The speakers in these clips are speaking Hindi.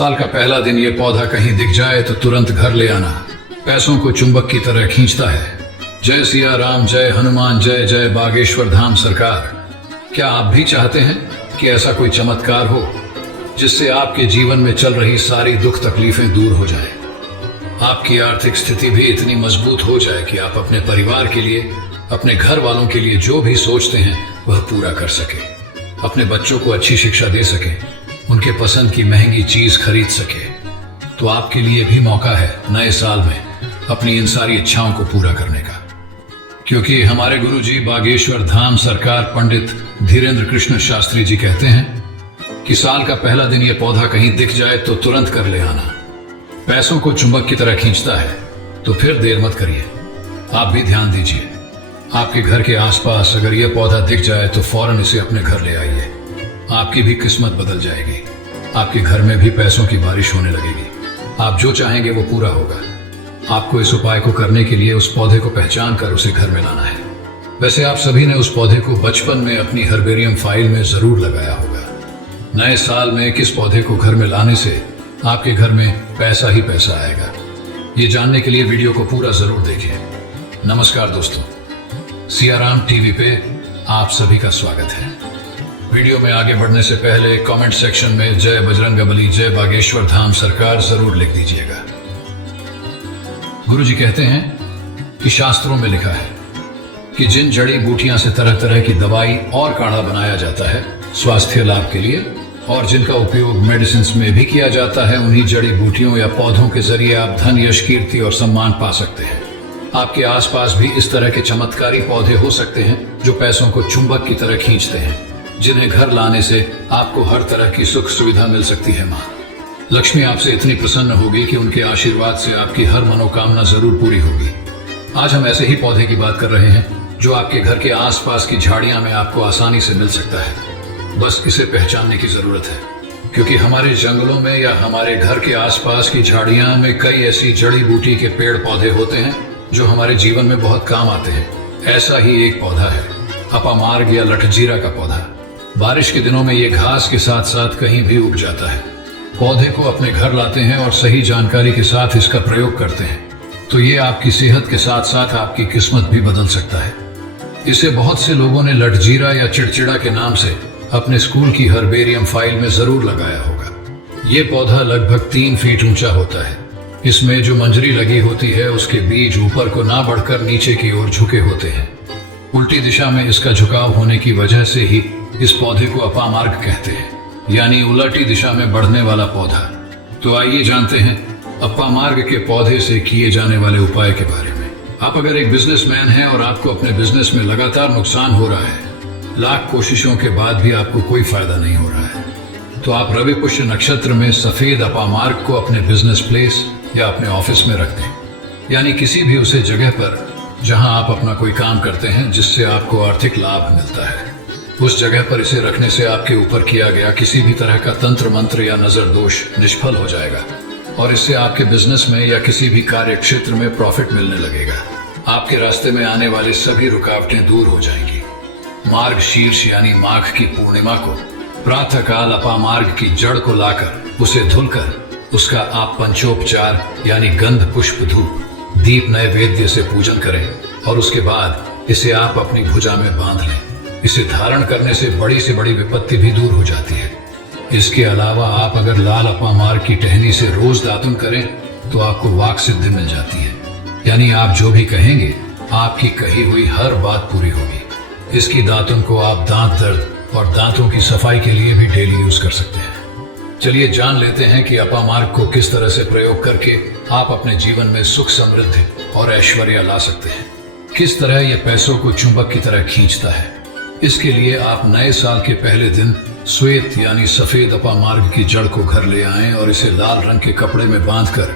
साल का पहला दिन ये पौधा कहीं दिख जाए तो तुरंत घर ले आना। पैसों को चुंबक की तरह खींचता है। जय सिया राम, जय हनुमान, जय जय बागेश्वर धाम सरकार। क्या आप भी चाहते हैं कि ऐसा कोई चमत्कार हो जिससे आपके जीवन में चल रही सारी दुख तकलीफें दूर हो जाए, आपकी आर्थिक स्थिति भी इतनी मजबूत हो जाए कि आप अपने परिवार के लिए, अपने घर वालों के लिए जो भी सोचते हैं वह पूरा कर सके, अपने बच्चों को अच्छी शिक्षा दे सके, उनके पसंद की महंगी चीज खरीद सके। तो आपके लिए भी मौका है नए साल में अपनी इन सारी इच्छाओं को पूरा करने का, क्योंकि हमारे गुरुजी बागेश्वर धाम सरकार पंडित धीरेन्द्र कृष्ण शास्त्री जी कहते हैं कि साल का पहला दिन ये पौधा कहीं दिख जाए तो तुरंत कर ले आना। पैसों को चुंबक की तरह खींचता है, तो फिर देर मत करिए। आप भी ध्यान दीजिए, आपके घर के आसपास अगर यह पौधा दिख जाए तो फौरन इसे अपने घर ले आइए। आपकी भी किस्मत बदल जाएगी, आपके घर में भी पैसों की बारिश होने लगेगी। आप जो चाहेंगे वो पूरा होगा। आपको इस उपाय को करने के लिए उस पौधे को पहचान कर उसे घर में लाना है। वैसे आप सभी ने उस पौधे को बचपन में अपनी हर्बेरियम फाइल में जरूर लगाया होगा। नए साल में किस पौधे को घर में लाने से आपके घर में पैसा ही पैसा आएगा, ये जानने के लिए वीडियो को पूरा जरूर देखें। नमस्कार दोस्तों, सियाराम टीवी पे आप सभी का स्वागत है। वीडियो में आगे बढ़ने से पहले कमेंट सेक्शन में जय बजरंगबली, जय बागेश्वर धाम सरकार जरूर लिख दीजिएगा। गुरुजी कहते हैं कि शास्त्रों में लिखा है कि जिन जड़ी बूटियां से तरह तरह की दवाई और काढ़ा बनाया जाता है स्वास्थ्य लाभ के लिए, और जिनका उपयोग मेडिसिन में भी किया जाता है, उन्हीं जड़ी बूटियों या पौधों के जरिए आप धन, यश, कीर्ति और सम्मान पा सकते हैं। आपके आसपास भी इस तरह के चमत्कारी पौधे हो सकते हैं जो पैसों को चुंबक की तरह खींचते हैं, जिन्हें घर लाने से आपको हर तरह की सुख सुविधा मिल सकती है। माँ लक्ष्मी आपसे इतनी प्रसन्न होगी कि उनके आशीर्वाद से आपकी हर मनोकामना जरूर पूरी होगी। आज हम ऐसे ही पौधे की बात कर रहे हैं जो आपके घर के आसपास की झाड़ियां में आपको आसानी से मिल सकता है। बस इसे पहचानने की जरूरत है, क्योंकि हमारे जंगलों में या हमारे घर के आसपास की झाड़ियां में कई ऐसी जड़ी बूटी के पेड़ पौधे होते हैं जो हमारे जीवन में बहुत काम आते हैं। ऐसा ही एक पौधा है अपामार्ग या लठजीरा का पौधा। बारिश के दिनों में ये घास के साथ साथ कहीं भी उग जाता है। पौधे को अपने घर लाते हैं और सही जानकारी के साथ इसका प्रयोग करते हैं तो ये आपकी सेहत के साथ साथ आपकी किस्मत भी बदल सकता है। इसे बहुत से लोगों ने लठजीरा या चिड़चिड़ा के नाम से अपने स्कूल की हर्बेरियम फाइल में जरूर लगाया होगा। ये पौधा लगभग 3 फीट ऊंचा होता है। इसमें जो मंजरी लगी होती है उसके बीज ऊपर को ना बढ़कर नीचे की ओर झुके होते हैं। उल्टी दिशा में इसका झुकाव होने की वजह से ही इस पौधे को अपामार्ग कहते हैं, यानी उलटी दिशा में बढ़ने वाला पौधा। तो आइए जानते हैं अपामार्ग के पौधे से किए जाने वाले उपाय के बारे में। आप अगर एक बिजनेसमैन हैं और आपको अपने बिजनेस में लगातार नुकसान हो रहा है, लाख कोशिशों के बाद भी आपको कोई फायदा नहीं हो रहा है, तो आप रवि पुष्य नक्षत्र में सफेद अपामार्ग को अपने बिजनेस प्लेस या अपने ऑफिस में रख दें, यानी किसी भी उसे जगह पर जहां आप अपना कोई काम करते हैं जिससे आपको आर्थिक लाभ मिलता है। उस जगह पर इसे रखने से आपके ऊपर किया गया किसी भी तरह का तंत्र मंत्र या नजर दोष निष्फल हो जाएगा और इससे आपके बिजनेस में या किसी भी कार्य क्षेत्र में प्रॉफिट मिलने लगेगा। आपके रास्ते में आने वाली सभी रुकावटें दूर हो जाएंगी। मार्ग शीर्ष यानी माघ की पूर्णिमा को प्रातः काल अपामार्ग की जड़ को लाकर उसे धुलकर उसका आप पंचोपचार यानी गंध, पुष्प, धूप, दीप, नैवेद्य से पूजन करें और उसके बाद इसे आप अपनी भुजा में बांध लें। इसे धारण करने से बड़ी से बड़ी विपत्ति भी दूर हो जाती है। इसके अलावा आप अगर लाल अपामार्ग की टहनी से रोज दातुन करें तो आपको वाक सिद्धि मिल जाती है, यानी आप जो भी कहेंगे आपकी कही हुई हर बात पूरी होगी। इसकी दातुन को आप दांत दर्द और दांतों की सफाई के लिए भी डेली यूज कर सकते हैं। चलिए जान लेते हैं कि अपामार्ग को किस तरह से प्रयोग करके आप अपने जीवन में सुख, समृद्धि और ऐश्वर्य ला सकते हैं। किस तरह यह पैसों को चुंबक की तरह खींचता है। इसके लिए आप नए साल के पहले दिन श्वेत यानी सफेद अपामार्ग की जड़ को घर ले आएं और इसे लाल रंग के कपड़े में बांधकर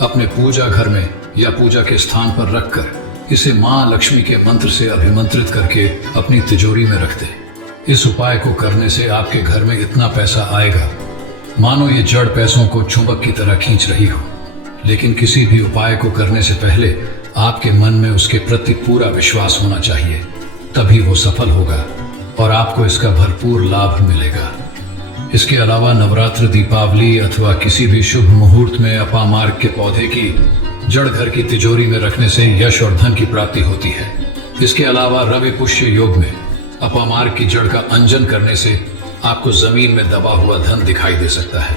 अपने पूजा घर में या पूजा के स्थान पर रखकर इसे मां लक्ष्मी के मंत्र से अभिमंत्रित करके अपनी तिजोरी में रख दें। इस उपाय को करने से आपके घर में इतना पैसा आएगा मानो ये जड़ पैसों को चुंबक की तरह खींच रही हो। लेकिन किसी भी उपाय को करने से पहले आपके मन में उसके प्रति पूरा विश्वास होना चाहिए, तभी वो सफल होगा और आपको इसका भरपूर लाभ मिलेगा। इसके अलावा नवरात्र, दीपावली अथवा किसी भी शुभ मुहूर्त में अपामार्ग के पौधे की जड़ घर की तिजोरी में रखने से यश और धन की प्राप्ति होती है। इसके अलावा रवि पुष्य योग में अपामार्ग की जड़ का अंजन करने से आपको जमीन में दबा हुआ धन दिखाई दे सकता है।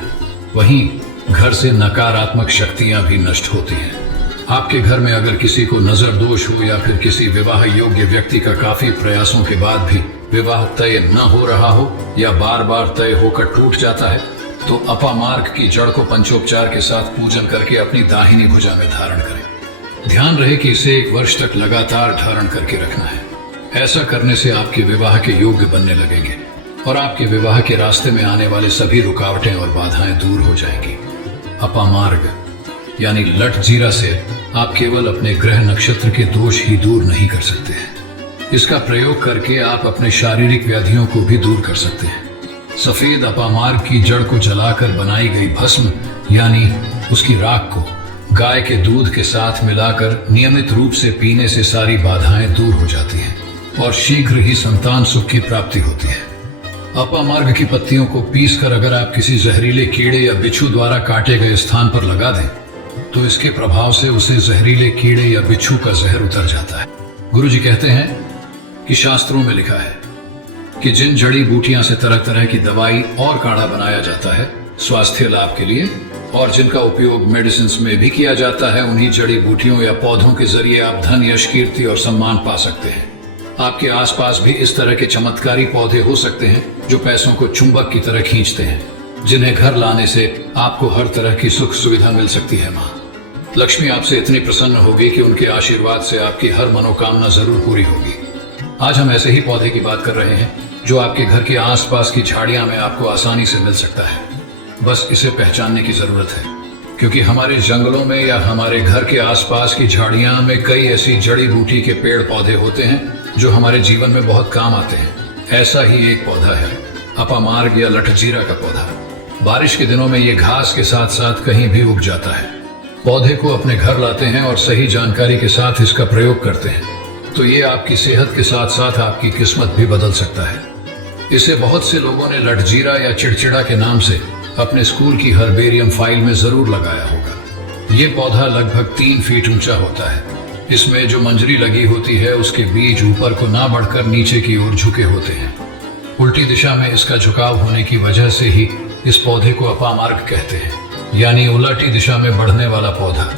वहीं घर से नकारात्मक शक्तियां भी नष्ट होती हैं। आपके घर में अगर किसी को नजर दोष हो या फिर किसी विवाह योग्य व्यक्ति का काफी प्रयासों के बाद भी विवाह तय न हो रहा हो या बार बार तय होकर टूट जाता है, तो अपामार्ग की जड़ को पंचोपचार के साथ पूजन करके अपनी दाहिनी भुजा में धारण करें। ध्यान रहे कि इसे 1 वर्ष तक लगातार धारण करके रखना है। ऐसा करने से आपके विवाह के योग्य बनने लगेंगे और आपके विवाह के रास्ते में आने वाले सभी रुकावटें और बाधाएं दूर हो जाएंगी। अपामार्ग यानी लट जीरा से आप केवल अपने ग्रह नक्षत्र के दोष ही दूर नहीं कर सकते हैं, इसका प्रयोग करके आप अपने शारीरिक व्याधियों को भी दूर कर सकते हैं। सफेद अपामार्ग की जड़ को जलाकर बनाई गई भस्म यानी उसकी राख को गाय के दूध के साथ मिलाकर नियमित रूप से पीने से सारी बाधाएं दूर हो जाती हैं और शीघ्र ही संतान सुख की प्राप्ति होती है। अपामार्ग की पत्तियों को पीसकर अगर आप किसी जहरीले कीड़े या बिच्छू द्वारा काटे गए स्थान पर लगा दें तो इसके प्रभाव से उसे जहरीले कीड़े या बिच्छू का जहर उतर जाता है। गुरुजी कहते हैं कि शास्त्रों में लिखा है कि जिन जड़ी बूटियां से तरह तरह की दवाई और काढ़ा बनाया जाता है स्वास्थ्य लाभ के लिए और जिनका उपयोग मेडिसिन में भी किया जाता है, उन्हीं जड़ी बूटियों या पौधों के जरिए आप धन, यश, कीर्ति और सम्मान पा सकते हैं। आपके आसपास भी इस तरह के चमत्कारी पौधे हो सकते हैं जो पैसों को चुंबक की तरह खींचते हैं, जिन्हें घर लाने से आपको हर तरह की सुख सुविधा मिल सकती है। माँ लक्ष्मी आपसे इतनी प्रसन्न होगी कि उनके आशीर्वाद से आपकी हर मनोकामना जरूर पूरी होगी। आज हम ऐसे ही पौधे की बात कर रहे हैं जो आपके घर के आसपास की झाड़ियां में आपको आसानी से मिल सकता है। बस इसे पहचानने की जरूरत है, क्योंकि हमारे जंगलों में या हमारे घर के आसपास की झाड़ियां में कई ऐसी जड़ी बूटी के पेड़ पौधे होते हैं जो हमारे जीवन में बहुत काम आते हैं। ऐसा ही एक पौधा है अपामार्ग या लठजीरा का पौधा। बारिश के दिनों में ये घास के साथ साथ कहीं भी उग जाता है। पौधे को अपने घर लाते हैं और सही जानकारी के साथ इसका प्रयोग करते हैं तो ये आपकी सेहत के साथ साथ आपकी किस्मत भी बदल सकता है। इसे बहुत से लोगों ने लठजीरा या चिड़चिड़ा के नाम से अपने स्कूल की हर्बेरियम फाइल में जरूर लगाया होगा। ये पौधा लगभग 3 फीट ऊंचा होता है। इसमें जो मंजरी लगी होती है उसके बीज ऊपर को ना बढ़कर नीचे की ओर झुके होते हैं। उल्टी दिशा में इसका झुकाव होने की वजह से ही इस पौधे को अपामार्ग कहते हैं, यानी उलटी दिशा में बढ़ने वाला पौधा।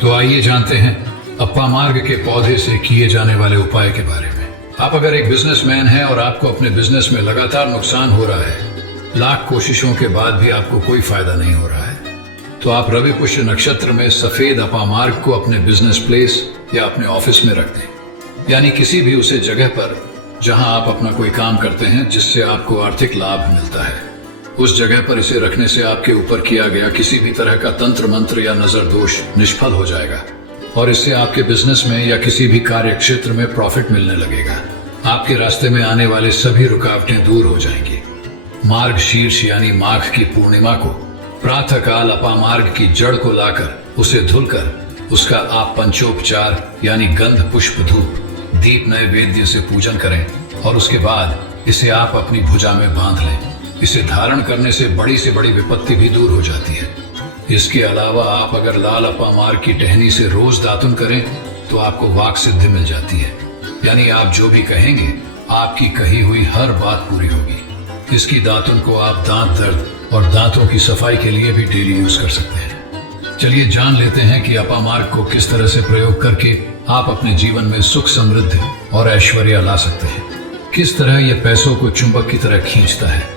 तो आइए जानते हैं अपामार्ग के पौधे से किए जाने वाले उपाय के बारे में। आप अगर एक बिजनेसमैन हैं और आपको अपने बिजनेस में लगातार नुकसान हो रहा है, लाख कोशिशों के बाद भी आपको कोई फायदा नहीं हो रहा है, तो आप रवि पुष्य नक्षत्र में सफेद अपामार्ग को अपने बिजनेस प्लेस या अपने ऑफिस में रख दें, यानी किसी भी उसे जगह पर जहां आप अपना कोई काम करते हैं जिससे आपको आर्थिक लाभ मिलता है। उस जगह पर इसे रखने से आपके ऊपर किया गया किसी भी तरह का तंत्र मंत्र या नजर दोष निष्फल हो जाएगा और इससे आपके बिजनेस में या किसी भी कार्य क्षेत्र में प्रॉफिट मिलने लगेगा। आपके रास्ते में आने वाले सभी रुकावटें दूर हो जाएंगी। मार्ग शीर्ष यानी माघ की पूर्णिमा को प्रातः काल अपामार्ग की जड़ को लाकर उसे धुलकर उसका आप पंचोपचार यानी गंध, पुष्प, धूप, दीप, नैवेद्य से पूजन करें और उसके बाद इसे आप अपनी भुजा में बांध लें। इसे धारण करने से बड़ी विपत्ति भी दूर हो जाती है। इसके अलावा आप अगर लाल अपामार्ग की टहनी से रोज दातुन करें तो आपको वाक सिद्धि मिल जाती है, यानी आप जो भी कहेंगे आपकी कही हुई हर बात पूरी होगी। इसकी दातुन को आप दांत दर्द और दांतों की सफाई के लिए भी डेली यूज कर सकते हैं। चलिए जान लेते हैं कि अपामार्ग को किस तरह से प्रयोग करके आप अपने जीवन में सुख, समृद्धि और ऐश्वर्य ला सकते हैं। किस तरह यह पैसों को चुंबक की तरह खींचता है।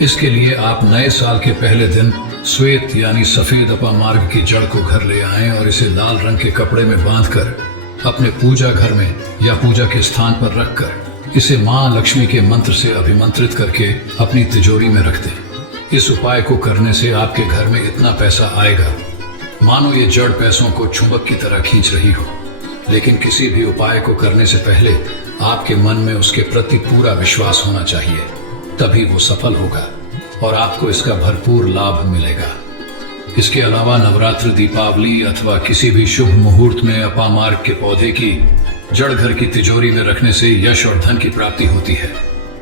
इसके लिए आप नए साल के पहले दिन श्वेत यानी सफेद अपामार्ग की जड़ को घर ले आएं और इसे लाल रंग के कपड़े में बांधकर अपने पूजा घर में या पूजा के स्थान पर रखकर इसे मां लक्ष्मी के मंत्र से अभिमंत्रित करके अपनी तिजोरी में रख दें। इस उपाय को करने से आपके घर में इतना पैसा आएगा मानो ये जड़ पैसों को चुंबक की तरह खींच रही हो। लेकिन किसी भी उपाय को करने से पहले आपके मन में उसके प्रति पूरा विश्वास होना चाहिए, तभी वो सफल होगा और आपको इसका भरपूर लाभ मिलेगा। इसके अलावा नवरात्र, दीपावली अथवा किसी भी शुभ मुहूर्त में अपामार्ग के पौधे की जड़ घर की तिजोरी में रखने से यश और धन की प्राप्ति होती है।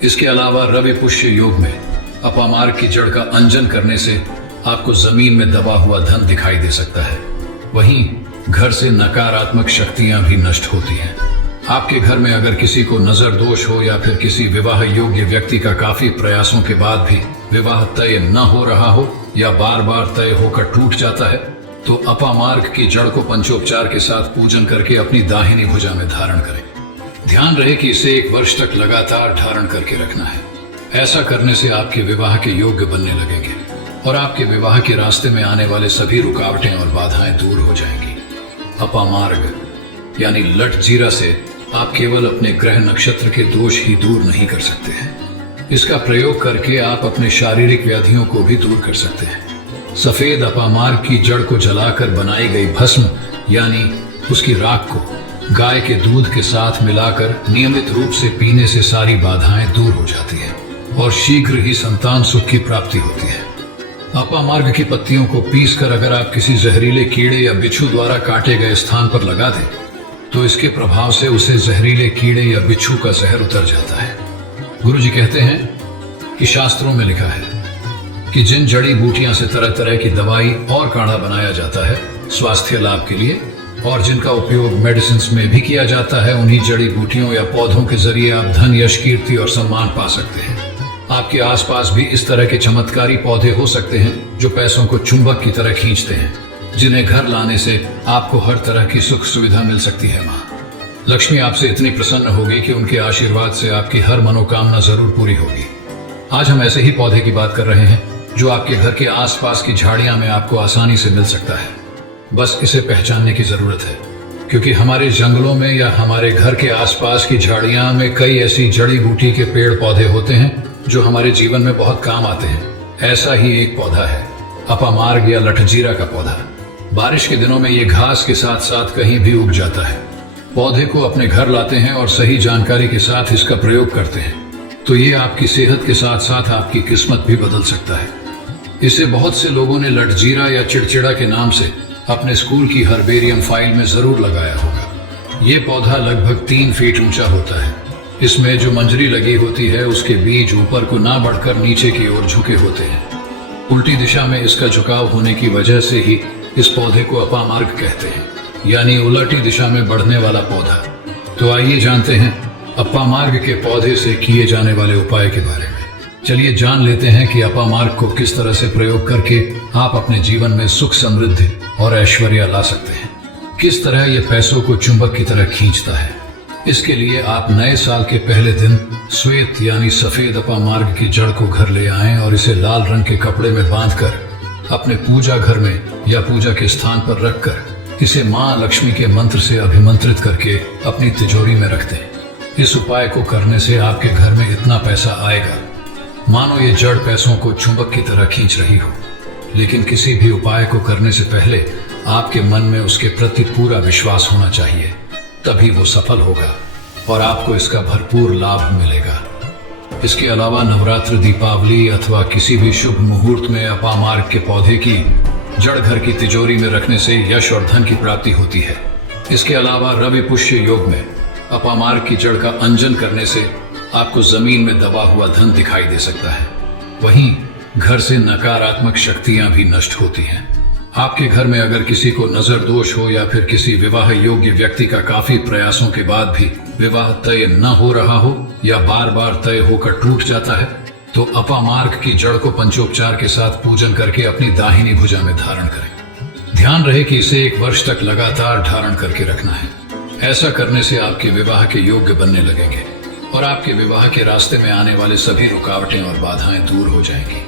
इसके अलावा रवि पुष्य योग में अपामार्ग की जड़ का अंजन करने से आपको जमीन में दबा हुआ धन दिखाई दे सकता है। वहीं घर से नकारात्मक शक्तियां भी नष्ट होती हैं। आपके घर में अगर किसी को नजर दोष हो या फिर किसी विवाह योग्य व्यक्ति का काफी प्रयासों के बाद भी विवाह तय न हो रहा हो या बार बार तय होकर टूट जाता है, तो अपामार्ग की जड़ को पंचोपचार के साथ पूजन करके अपनी दाहिनी भुजा में धारण करें। ध्यान रहे कि इसे 1 वर्ष तक लगातार धारण करके रखना है। ऐसा करने से आपके विवाह के योग्य बनने लगेंगे और आपके विवाह के रास्ते में आने वाले सभी रुकावटें और बाधाएं दूर हो जाएंगी। अपामार्ग यानी लट जीरा से आप केवल अपने ग्रह नक्षत्र के दोष ही दूर नहीं कर सकते हैं, इसका प्रयोग करके आप अपने शारीरिक व्याधियों को भी दूर कर सकते हैं। सफेद अपामार्ग की जड़ को जलाकर बनाई गई भस्म यानी उसकी राख को गाय के दूध के साथ मिलाकर नियमित रूप से पीने से सारी बाधाएं दूर हो जाती है और शीघ्र ही संतान सुख की प्राप्ति होती है। अपामार्ग की पत्तियों को पीसकर अगर आप किसी जहरीले कीड़े या बिच्छू द्वारा काटे गए स्थान पर लगा दें, तो इसके प्रभाव से उसे जहरीले कीड़े या बिच्छू का जहर उतर जाता है। गुरु जी कहते हैं कि शास्त्रों में लिखा है कि जिन जड़ी बूटियां से तरह तरह की दवाई और काढ़ा बनाया जाता है स्वास्थ्य लाभ के लिए, और जिनका उपयोग मेडिसिन में भी किया जाता है, उन्हीं जड़ी बूटियों या पौधों के जरिए आप धन, यश, कीर्ति और सम्मान पा सकते हैं। आपके आसपास भी इस तरह के चमत्कारी पौधे हो सकते हैं जो पैसों को चुंबक की तरह खींचते हैं, जिन्हें घर लाने से आपको हर तरह की सुख सुविधा मिल सकती है। माँ लक्ष्मी आपसे इतनी प्रसन्न होगी कि उनके आशीर्वाद से आपकी हर मनोकामना जरूर पूरी होगी। आज हम ऐसे ही पौधे की बात कर रहे हैं जो आपके घर के आसपास की झाड़ियां में आपको आसानी से मिल सकता है। बस इसे पहचानने की जरूरत है, क्योंकि हमारे जंगलों में या हमारे घर के आसपास की झाड़ियां में कई ऐसी जड़ी बूटी के पेड़ पौधे होते हैं जो हमारे जीवन में बहुत काम आते हैं। ऐसा ही एक पौधा है अपामार्ग या लठजीरा का पौधा। बारिश के दिनों में ये घास के साथ साथ कहीं भी उग जाता है। पौधे को अपने घर लाते हैं और सही जानकारी के साथ इसका प्रयोग करते हैं तो ये आपकी सेहत के साथ साथ आपकी किस्मत भी बदल सकता है। इसे बहुत से लोगों ने लठजीरा या चिड़चिड़ा के नाम से अपने स्कूल की हर्बेरियम फाइल में जरूर लगाया होगा। ये पौधा लगभग 3 फीट ऊंचा होता है। इसमें जो मंजरी लगी होती है उसके बीज ऊपर को ना बढ़कर नीचे की ओर झुके होते हैं। उल्टी दिशा में इसका झुकाव होने की वजह से ही इस पौधे को अपामार्ग कहते हैं, यानी उलटी दिशा में बढ़ने वाला पौधा। तो आइए जानते हैं अपामार्ग के पौधे से किए जाने वाले उपाय के बारे में। चलिए जान लेते हैं कि अपामार्ग को किस तरह से प्रयोग करके आप अपने जीवन में सुख, समृद्धि और ऐश्वर्य ला सकते हैं। किस तरह ये पैसों को चुंबक की तरह खींचता है। इसके लिए आप नए साल के पहले दिन श्वेत यानी सफेद अपामार्ग की जड़ को घर ले आएं और इसे लाल रंग के कपड़े में बांधकर अपने पूजा घर में या पूजा के स्थान पर रखकर इसे माँ लक्ष्मी के मंत्र से अभिमंत्रित करके अपनी तिजोरी में रख दें। इस उपाय को करने से आपके घर में इतना पैसा आएगा मानो ये जड़ पैसों को चुंबक की तरह खींच रही हो। लेकिन किसी भी उपाय को करने से पहले आपके मन में उसके प्रति पूरा विश्वास होना चाहिए, तभी वो सफल होगा और आपको इसका भरपूर लाभ मिलेगा। इसके अलावा नवरात्र, दीपावली अथवा किसी भी शुभ मुहूर्त में अपामार्ग के पौधे की जड़ घर की तिजोरी में रखने से यश और धन की प्राप्ति होती है। इसके अलावा रवि पुष्य योग में अपामार्ग की जड़ का अंजन करने से आपको जमीन में दबा हुआ धन दिखाई दे सकता है। वहीं घर से नकारात्मक शक्तियां भी नष्ट होती हैं। आपके घर में अगर किसी को नजर दोष हो या फिर किसी विवाह योग्य व्यक्ति का काफी प्रयासों के बाद भी विवाह तय न हो रहा हो या बार बार तय होकर टूट जाता है, तो अपामार्ग की जड़ को पंचोपचार के साथ पूजन करके अपनी दाहिनी भुजा में धारण करें। ध्यान रहे कि इसे 1 वर्ष तक लगातार धारण करके रखना है। ऐसा करने से आपके विवाह के योग्य बनने लगेंगे और आपके विवाह के रास्ते में आने वाले सभी रुकावटें और बाधाएं दूर हो जाएंगी।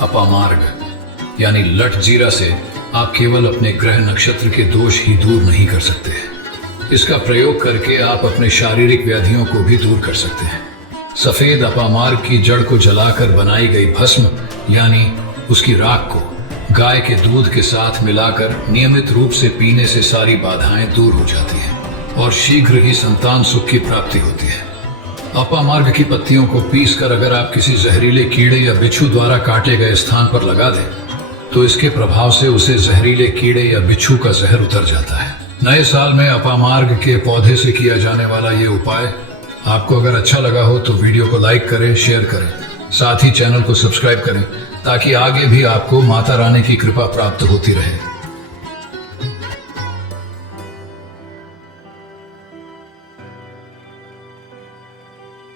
अपामार्ग यानी लठजीरा से आप केवल अपने ग्रह नक्षत्र के दोष ही दूर नहीं कर सकते हैं, इसका प्रयोग करके आप अपने शारीरिक व्याधियों को भी दूर कर सकते हैं। सफेद अपामार्ग की जड़ को जलाकर बनाई गई भस्म यानी उसकी राख को गाय के दूध के साथ मिलाकर नियमित रूप से पीने से सारी बाधाएं दूर हो जाती हैं और शीघ्र ही संतान सुख की प्राप्ति होती है। अपामार्ग की पत्तियों को पीसकर अगर आप किसी जहरीले कीड़े या बिच्छू द्वारा काटे गए स्थान पर लगा दें, तो इसके प्रभाव से उसे जहरीले कीड़े या बिच्छू का जहर उतर जाता है। नए साल में अपामार्ग के पौधे से किया जाने वाला ये उपाय आपको अगर अच्छा लगा हो तो वीडियो को लाइक करें, शेयर करें साथ ही चैनल को सब्सक्राइब करें ताकि आगे भी आपको माता रानी की कृपा प्राप्त होती रहे।